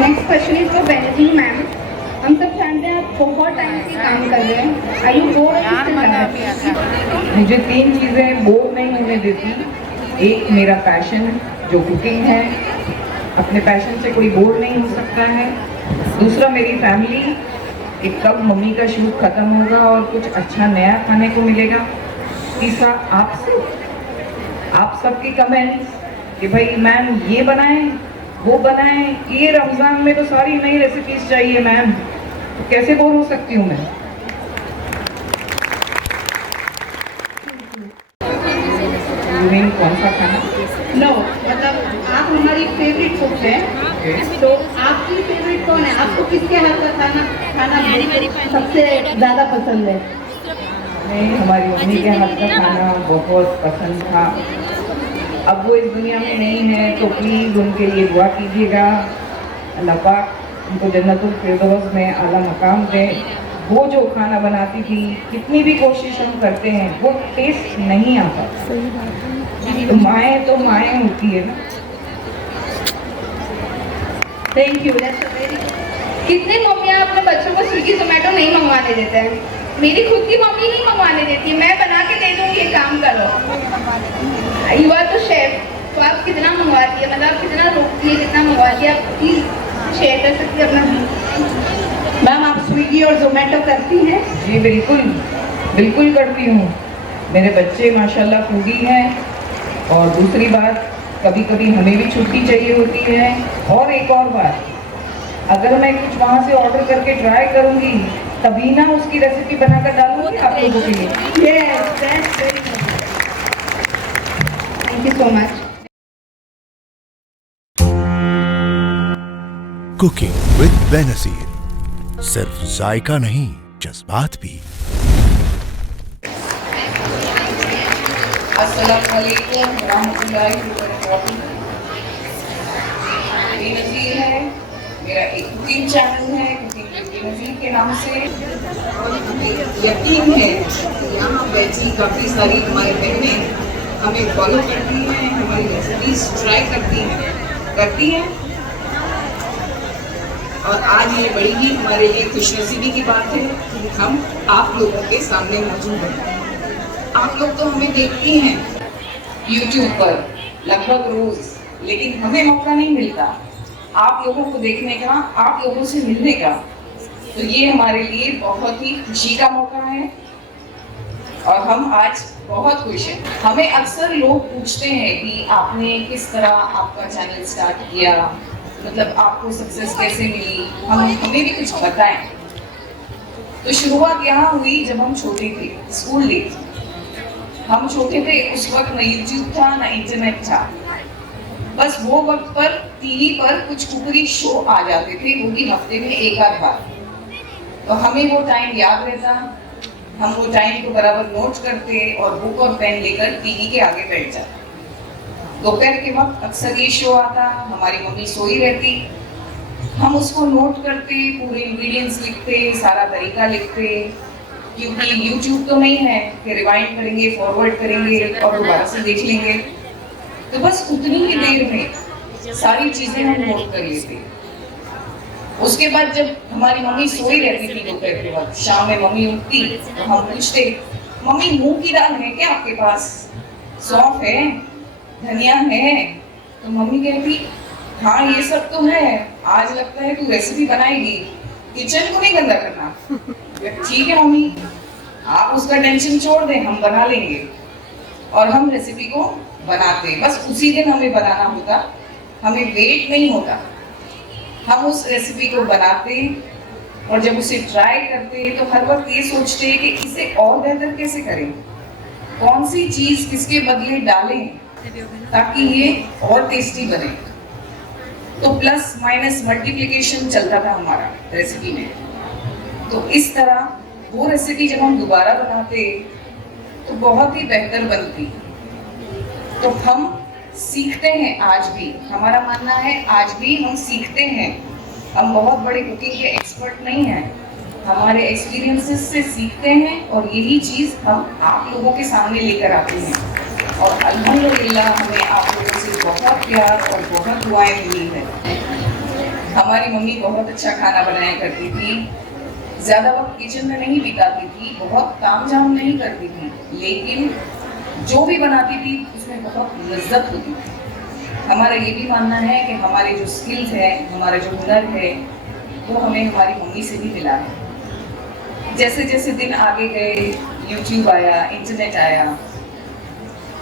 Next question is for Benazir ma'am. हम सब जानते हैं आप बहुत टाइम से काम कर रहे हैं। Are you bored? मुझे 3 चीज़ें बोर नहीं होने देती। एक मेरा पैशन जो कुकिंग है, अपने पैशन से कोई बोर नहीं हो सकता है। दूसरा मेरी फैमिली कि कब मम्मी का शूट खत्म होगा और कुछ अच्छा नया खाने को मिलेगा। तीसरा आपसे, आप सबकी कमेंट्स कि भाई मैम ये बनाएं वो बनाएं, ये रमज़ान में तो सारी नई रेसिपीज चाहिए मैम, तो कैसे बोर हो सकती हूँ मैं। कौन सा खाना? नो, मतलब आप हमारी फेवरेट कुक हैं, तो आपकी फेवरेट कौन है? आपको किसके हाथ का खाना सबसे ज़्यादा पसंद है? हमारी मम्मी के हाथ का खाना बहुत पसंद था। अब वो इस दुनिया में नहीं है, तो प्लीज़ उनके लिए दुआ कीजिएगा, अल्लाह पाक उनको जन्नतुल फिरदौस में आला मकाम दे। वो जो खाना बनाती थी, कितनी भी कोशिश हम करते हैं वो टेस्ट नहीं आता। तो माएँ होती है ना। Thank you. कितने मम्मियाँ अपने बच्चों को स्विगी जोमेटो नहीं मंगवाने देते हैं? मेरी खुद की मम्मी नहीं मंगवाने देती, मैं बना के दे दूँगी, ये काम करो। यू आर तो शेफ, तो आप कितना मंगवाती है, मतलब कितना रोकती है, कितना मंगवाती है, आप प्लीज शेयर कर सकती है अपना। मैम आप स्विगी और जोमेटो करती हैं? जी बिल्कुल करती हूँ। मेरे बच्चे माशाल्लाह फूडी हैं। और दूसरी बात, कभी कभी हमें भी छुट्टी चाहिए होती है। और एक और बात, अगर मैं कुछ वहाँ से ऑर्डर करके ट्राई करूँगी तभी ना उसकी रेसिपी बनाकर डालूंगी आप लोगों के लिए। Thank you so much. Cooking with Benazir, सिर्फ जायका नहीं जज्बात भी। अस्सलाम वालेकुम रहमतुल्लाहि व बरकातहू। बेनजीर है, मेरा एक कुकिंग चैनल है, कुकिंग विद बेनजीर के नाम से। यकीन है यहाँ बैठी काफ़ी सारी हमारी बहनें हमें फॉलो करती हैं, हमारी रेसिपीज ट्राई करती हैं। और आज ये बड़ी ही हमारे लिए खुशनसीबी की बात है कि हम आप लोगों के सामने मौजूद हैं। आप लोग तो हमें देखती हैं YouTube पर लगभग रोज, लेकिन हमें मौका नहीं मिलता आप लोगों को देखने का, आप लोगों से मिलने का। तो ये हमारे लिए बहुत ही खुशी का मौका है और हम आज बहुत खुश हैं। हमें अक्सर लोग पूछते हैं कि आपने किस तरह आपका चैनल स्टार्ट किया, मतलब आपको सक्सेस कैसे मिली, हमें भी कुछ बताएं। तो शुरुआत यहाँ हुई जब हम छोटे थे, स्कूल डेज। हम छोटे थे, उस वक्त न यूट्यूब था न इंटरनेट था। बस वो वक्त पर टीवी पर कुछ कुकरी शो आ जाते थे, वो भी हफ्ते में एक आध बार। तो हमें वो टाइम याद रहता, हम वो टाइम को बराबर नोट करते और बुक और पेन लेकर टीवी के आगे बैठ जाते। दोपहर के वक्त अक्सर ये शो आता, हमारी मम्मी सोई रहती, हम उसको नोट करते, पूरे इंग्रेडिएंट्स लिखते, सारा तरीका लिखते, क्योंकि YouTube तो नहीं है कि रिवाइंड करेंगे, फॉरवर्ड करेंगे और दोबारा से देख लेंगे। तो बस उतनी ही देर में सारी चीजें हम नोट कर लेते। उसके बाद जब हमारी मम्मी सोई रहती थी दोपहर के वक्त, शाम में मम्मी उठती तो हम पूछते, मम्मी मूंग की दाल है क्या आपके पास, सौंफ है, धनिया है? तो मम्मी कहती, हाँ ये सब तो है, आज लगता है तू रेसिपी बनाएगी, किचन को नहीं गंदा करना। ठीक है मम्मी, आप उसका टेंशन छोड़ दें, हम बना लेंगे। और हम रेसिपी को बनाते, बस उसी दिन हमें बनाना होता, हमें वेट नहीं होता। हम उस रेसिपी को बनाते और जब उसे ट्राई करते तो हर वक्त ये सोचते कि इसे और बेहतर कैसे करें, कौन सी चीज किसके बदले डालें ताकि ये और टेस्टी बने। तो प्लस माइनस मल्टीप्लिकेशन चलता था हमारा रेसिपी में। तो इस तरह वो रेसिपी जब हम दोबारा बनाते तो बहुत ही बेहतर बनती। तो हम सीखते हैं आज भी, हमारा मानना है आज भी हम सीखते हैं। हम बहुत बड़े कुकिंग के एक्सपर्ट नहीं हैं, हमारे एक्सपीरियंसेस से सीखते हैं और यही चीज़ हम आप लोगों के सामने लेकर आते हैं। और अल्हम्दुलिल्लाह हमें आप लोगों से बहुत प्यार और बहुत दुआएं मिली है। हमारी मम्मी बहुत अच्छा खाना बनाया करती थी, ज्यादा वक्त किचन में नहीं बिताती थी, बहुत तामझाम नहीं करती थी, लेकिन जो भी बनाती थी उसमें बहुत लज्जत होती थी। हमारा ये भी मानना है कि हमारे जो स्किल्स है, हमारा जो हुनर है, वो हमें हमारी मम्मी से भी मिला है। जैसे जैसे दिन आगे गए, यूट्यूब आया, इंटरनेट आया,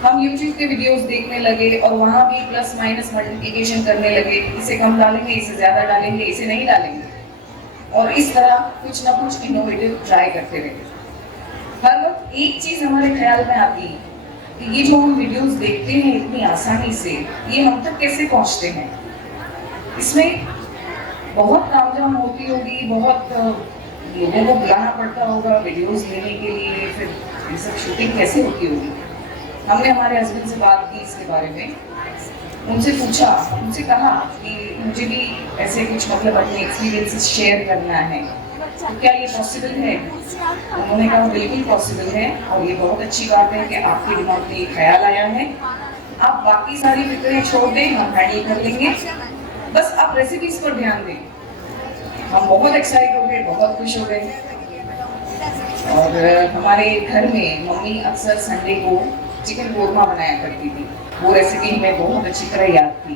हम यूट्यूब के वीडियोस देखने लगे और वहाँ भी प्लस माइनस मल्टीप्लिकेशन करने लगे, इसे कम डालेंगे, इसे ज़्यादा डालेंगे, इसे नहीं डालेंगे, और इस तरह कुछ ना कुछ इनोवेटिव ट्राई करते रहे। हर वक्त एक चीज़ हमारे ख्याल में आती कि ये जो हम वीडियोस देखते हैं इतनी आसानी से, ये हम तक कैसे पहुँचते हैं। इसमें बहुत तामझाम होती होगी, बहुत लोगों को बुलाना पड़ता होगा वीडियोस लेने के लिए, फिर ये सब शूटिंग कैसे होती होगी। हमने हमारे हस्बैंड से बात की इसके बारे में, उनसे पूछा, उनसे कहा कि मुझे भी ऐसे कुछ मतलब अपने एक्सपीरियंसेस शेयर करना है, तो क्या ये पॉसिबल है। उन्होंने कहा बिल्कुल पॉसिबल है, और ये बहुत अच्छी बात है कि आपके दिमाग में ये ख्याल आया है। आप बाकी सारी फिक्रें छोड़ दें, हम हैंडल कर लेंगे, बस आप रेसिपीज पर ध्यान दें। हम बहुत एक्साइट हो गए, बहुत खुश हो गए। और हमारे घर में मम्मी अक्सर संडे को चिकन कोरमा बनाया करती थी। वो रेसिपी हमें बहुत अच्छी तरह याद थी,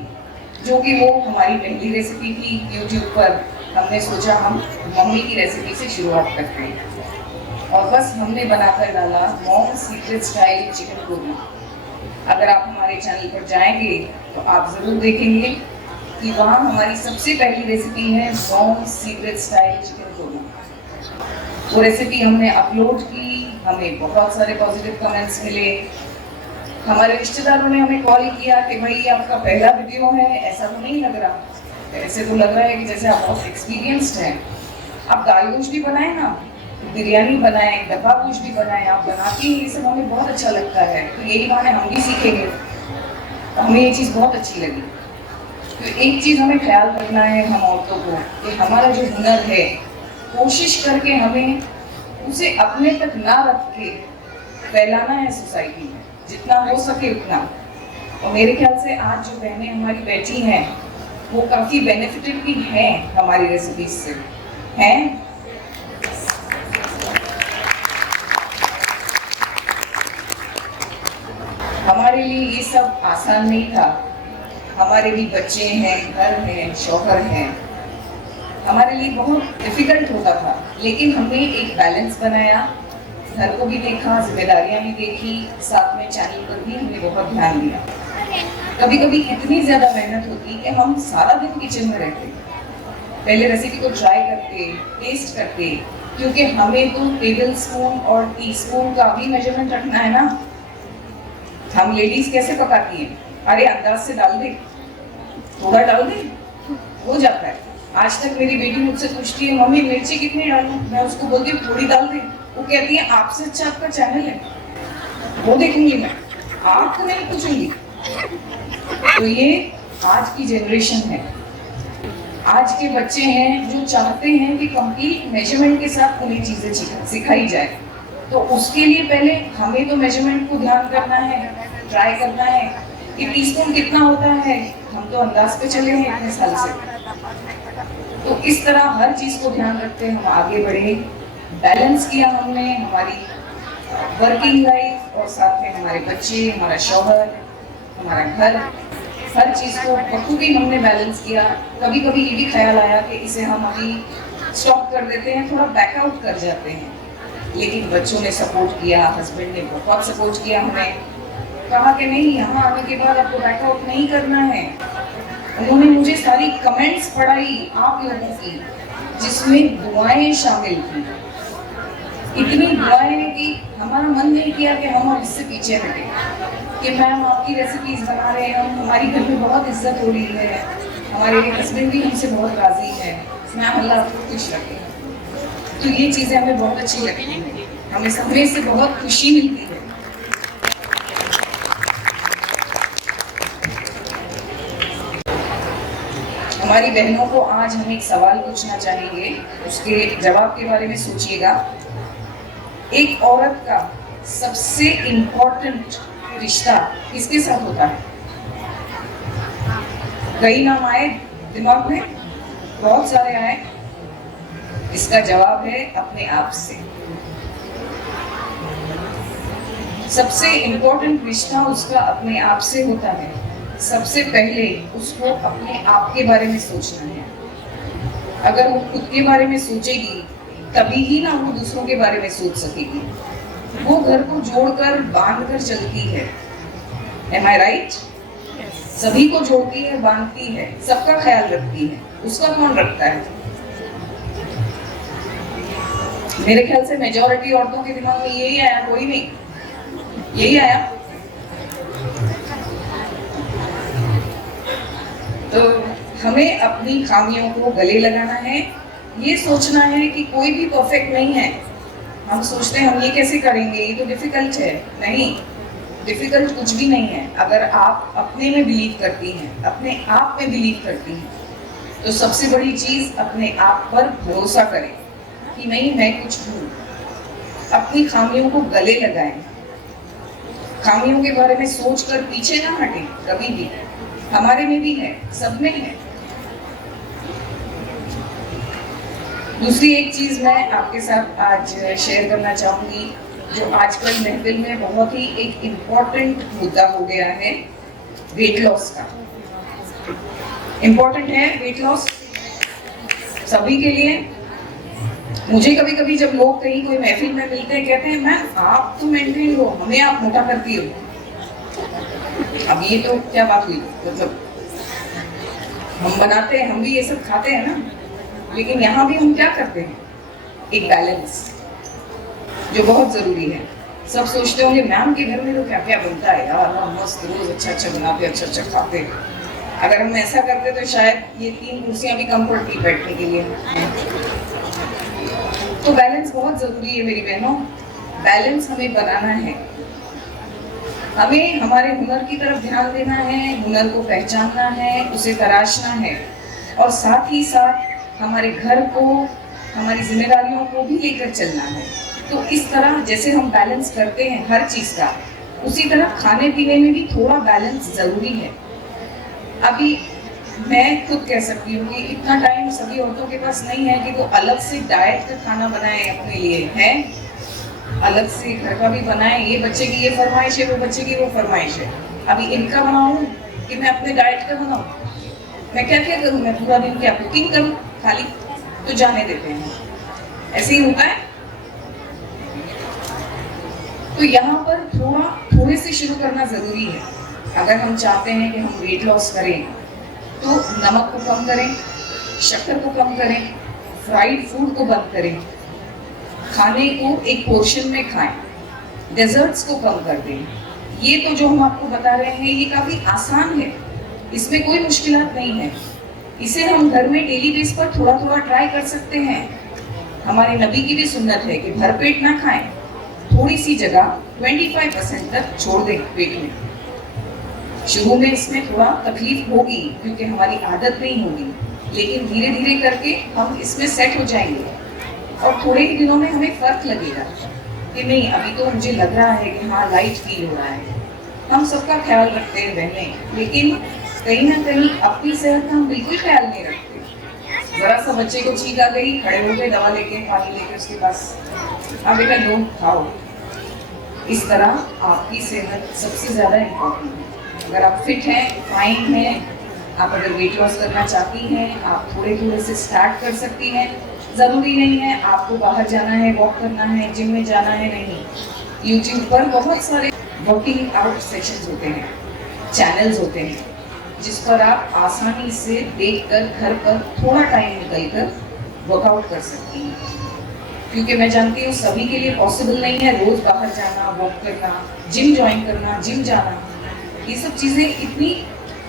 जो कि वो हमारी पहली रेसिपी थी यूट्यूब पर। हमने सोचा हम मम्मी की रेसिपी से शुरुआत करते हैं, और बस हमने बनाकर डाला mom secret style chicken korma. अगर आप हमारे चैनल पर जाएंगे तो आप ज़रूर देखेंगे कि वहाँ हमारी सबसे पहली रेसिपी है mom secret style chicken korma. वो रेसिपी हमने अपलोड की, हमें बहुत सारे पॉजिटिव कमेंट्स मिले। हमारे रिश्तेदारों ने हमें कॉल किया कि भाई आपका पहला वीडियो है, ऐसा तो नहीं लग रहा, ऐसे तो लग रहा है कि जैसे आप बहुत एक्सपीरियंस्ड हैं। आप दाल गोश्त भी बनाए ना, बिरयानी बनाए, डब्बा गोश्त भी बनाए, आप बनाती हैं, ये सब हमें बहुत अच्छा लगता है, तो यही बहाने हम भी सीखेंगे। तो हमें ये चीज़ बहुत अच्छी लगी। तो एक चीज़ हमें ख्याल रखना है हम औरतों को, कि हमारा जो हुनर है, कोशिश करके हमें उसे अपने तक ना रख के फैलाना है सोसाइटी में, जितना हो सके उतना। और मेरे ख्याल से आज जो बहनें हमारी बैठी हैं, वो काफ़ी बेनिफिटेड भी हैं हमारी रेसिपीज से, हैं। हमारे लिए ये सब आसान नहीं था। हमारे भी बच्चे हैं, घर हैं, शौहर हैं, हमारे लिए बहुत डिफिकल्ट होता था, लेकिन हमने एक बैलेंस बनाया, घर को भी देखा, जिम्मेदारियां भी देखी, साथ में चैनल पर भी हमने बहुत ध्यान दिया। कभी कभी इतनी ज़्यादा मेहनत होती कि हम सारा दिन किचन में रहते, पहले रेसिपी को ट्राई करते, टेस्ट करते, क्योंकि हमें तो टेबल स्पून और टी स्पून का भी मेजरमेंट रखना है ना। हम लेडीज कैसे पकाती हैं, अरे अंदाज से डाल दे, थोड़ा डाल दे, हो जाता है। आज तक मेरी बेटी मुझसे पूछती है मम्मी मिर्ची कितनी डालूं, मैं उसको बोलती हूँ थोड़ी डाल दे। वो कहती है आपसे अच्छा आपका चैनल है, वो देखूंगी मैं, आपको नहीं पूछूंगी। तो ये आज की जनरेशन है, आज के बच्चे हैं जो चाहते हैं कि कंप्लीट मेजरमेंट के साथ उन्हें चीजें सिखाई जाए। तो उसके लिए पहले हमें तो मेजरमेंट को ध्यान करना है, ट्राई करना है कि टीस्पून कितना होता है, हम तो अंदाज पे चले हैं इतने साल से। तो इस तरह हर चीज को ध्यान रखते हम आगे बढ़े, बैलेंस किया हमने हमारी वर्किंग लाइफ और साथ में हमारे बच्चे, हमारा शौहर, हमारा घर, हर चीज को बखूबी हमने बैलेंस किया। कभी कभी ये भी ख्याल आया कि इसे हम अभी स्टॉप कर देते हैं, थोड़ा बैकआउट कर जाते हैं, लेकिन बच्चों ने सपोर्ट किया, हस्बैंड ने बहुत सपोर्ट किया, हमें कहा कि नहीं यहाँ आने के बाद आपको बैकआउट नहीं करना है। उन्होंने मुझे सारी कमेंट्स पढ़ाई आप लोगों की, जिसमें दुआएं शामिल थी, इतनी दुआएं कि हमारा मन नहीं किया कि हम इससे पीछे हटे, कि मैम आपकी रेसिपीज बना रहे हैं, हमारी घर में बहुत इज्जत हो रही है, हमारे हस्बैंड भी हमसे बहुत राजी है, मैम अल्लाह आपको खुश रखे। तो ये चीज़ें हमें बहुत अच्छी लगती हैं, हमें समय से बहुत खुशी मिलती है। हमारी बहनों को आज हम एक सवाल पूछना चाहेंगे, उसके जवाब के बारे में सोचिएगा। एक औरत का सबसे इम्पोर्टेंट रिश्ता किसके साथ होता है? कई नाम आए दिमाग में, बहुत सारे आए। इसका जवाब है अपने आप से। सबसे इम्पोर्टेंट रिश्ता उसका अपने आप से होता है। सबसे पहले उसको अपने आप के बारे में सोचना है। अगर वो खुद के बारे में सोचेगी तभी ही ना वो दूसरों के बारे में सोच सकेगी। वो घर को जोड़कर बांध कर चलती है। Am I right? सभी को जोड़ती है, बांधती है, सबका ख्याल रखती है। उसका कौन रखता है? मेरे ख्याल से मेजॉरिटी औरतों के दिमाग में यही आया, कोई नहीं, यही आया। तो हमें अपनी खामियों को गले लगाना है। ये सोचना है कि कोई भी परफेक्ट नहीं है। हम सोचते हैं हम ये कैसे करेंगे, ये तो डिफिकल्ट है। नहीं, डिफिकल्ट कुछ भी नहीं है। अगर आप अपने में बिलीव करती हैं, अपने आप में बिलीव करती हैं, तो सबसे बड़ी चीज अपने आप पर भरोसा करें कि नहीं, मैं कुछ हूँ। अपनी खामियों को गले लगाएं। खामियों के बारे में सोचकर पीछे ना हटें कभी भी। हमारे में भी है, सब में है। दूसरी एक चीज मैं आपके साथ आज शेयर करना चाहूंगी, जो आजकल महफिल में बहुत ही एक इम्पोर्टेंट मुद्दा हो गया है, वेट लॉस का। इम्पोर्टेंट है वेट लॉस सभी के लिए। मुझे कभी कभी जब लोग कहीं कोई महफिल में मिलते हैं, कहते हैं मैम आप तो मेंटेन हो, हमें आप मोटा करती हो। अब ये तो क्या बात हुई? मतलब हम बनाते हैं, हम भी ये सब खाते हैं ना, लेकिन यहाँ भी हम क्या करते हैं? एक बैलेंस जो बहुत जरूरी है। सब सोचते होंगे मैम के घर में तो क्या क्या बनता है यार, हम मस्त रोज अच्छा अच्छा बनाते, अच्छा अच्छा खाते। अगर हम ऐसा करते तो शायद ये 3 कुर्सियां भी कम पड़ती बैठने के लिए। तो बैलेंस बहुत जरूरी है मेरी बहनों। बैलेंस हमें बनाना है। हमें हमारे हुनर की तरफ ध्यान देना है, हुनर को पहचानना है, उसे तराशना है, और साथ ही साथ हमारे घर को, हमारी जिम्मेदारियों को भी लेकर चलना है। तो इस तरह जैसे हम बैलेंस करते हैं हर चीज का, उसी तरह खाने पीने में भी थोड़ा बैलेंस जरूरी है। अभी मैं खुद कह सकती हूँ कि इतना टाइम सभी औरतों के पास नहीं है कि वो अलग से डाइट का खाना बनाए अपने लिए, है अलग से घर का भी बनाए। ये बच्चे की ये फरमाइश है, वो बच्चे की वो फरमाइश है। अभी इनका बनाऊं कि मैं अपने डाइट का बनाऊं? मैं क्या क्या करूं? मैं पूरा दिन क्या कुकिंग करूं खाली? तो जाने देते हैं, ऐसे ही होता है। तो यहाँ पर थोड़े से शुरू करना जरूरी है। अगर हम चाहते हैं कि हम वेट लॉस करें, तो नमक को कम करें, शक्कर को कम करें, फ्राइड फूड को बंद करें, खाने को एक पोर्शन में खाएं, डेजर्ट्स को कम कर दें। ये तो जो हम आपको बता रहे हैं ये काफी आसान है, इसमें कोई मुश्किलात नहीं है। इसे हम घर में डेली बेस पर थोड़ा थोड़ा ट्राई कर सकते हैं। हमारे नबी की भी सुन्नत है कि भरपेट ना खाएं, थोड़ी सी जगह 25% तक छोड़ दें पेट में। शुरू में इसमें थोड़ा तकलीफ होगी क्योंकि हमारी आदत नहीं होगी, लेकिन धीरे धीरे करके हम इसमें सेट हो जाएंगे और थोड़े ही दिनों में हमें फर्क लगेगा कि नहीं, अभी तो मुझे लग रहा है कि हाँ लाइट फील हो रहा है। हम सबका ख्याल रखते हैं बहनें, लेकिन कहीं ना कहीं अपनी सेहत का हम बिल्कुल ख्याल नहीं रखते। जरा सा बच्चे को छींक आ गई, खड़े हो गए, दवा लेके, पानी लेके उसके पास, हाँ बेटा लो खाओ। इस तरह आपकी सेहत सबसे ज्यादा इम्पोर्टेंट है। अगर आप फिट हैं, फाइन हैं, आप अगर वेट लॉस करना चाहती हैं, आप थोड़े थोड़े से स्टार्ट कर सकती हैं। जरूरी नहीं है आपको बाहर जाना है, वॉक करना है, जिम में जाना है, नहीं। यूट्यूब पर बहुत सारे वर्किंग आउट सेशंस होते हैं, चैनल्स होते हैं, जिस पर आप आसानी से देखकर घर पर थोड़ा टाइम निकलकर वर्कआउट कर सकती हैं। क्योंकि मैं जानती हूँ सभी के लिए पॉसिबल नहीं है रोज बाहर जाना, वॉक करना, जिम ज्वाइन करना, जिम जाना। ये सब चीजें इतनी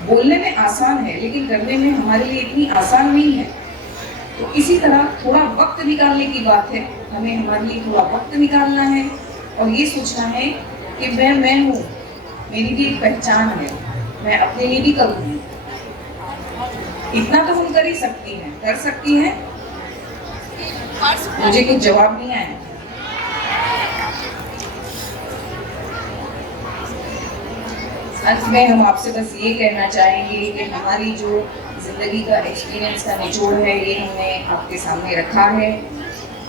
बोलने में आसान है, लेकिन करने में हमारे लिए इतनी आसान नहीं है। तो इसी तरह थोड़ा वक्त निकालने की बात है। हमें हमारे लिए थोड़ा वक्त निकालना है और ये सोचना है कि मैं हूँ, मेरी भी एक पहचान है, मैं अपने लिए भी करूँगी। इतना तो हम कर ही सकती हैं, कर सकती हैं। मुझे कुछ जवाब नहीं आया। अंत में हम आपसे बस ये कहना चाहेंगे कि हमारी जो जिंदगी का एक्सपीरियंस का निचोड़ है, ये हमने आपके सामने रखा है।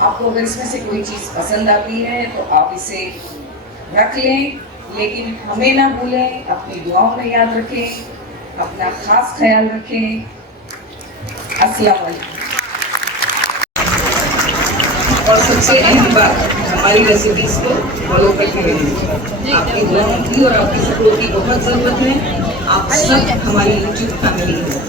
आपको अगर इसमें से कोई चीज़ पसंद आती है तो आप इसे रख लें, लेकिन हमें ना भूलें, अपनी दुआओं में याद रखें, अपना खास ख्याल रखें। अस्सलाम वालेकुम। और सबसे अहम बात, हमारी रेसिपीज को फॉलो करते रहिए। आपकी दुआओं की और आपकी सपोर्ट की बहुत ज़रूरत है। आप सब हमारी यूट्यूब फैमिली हैं।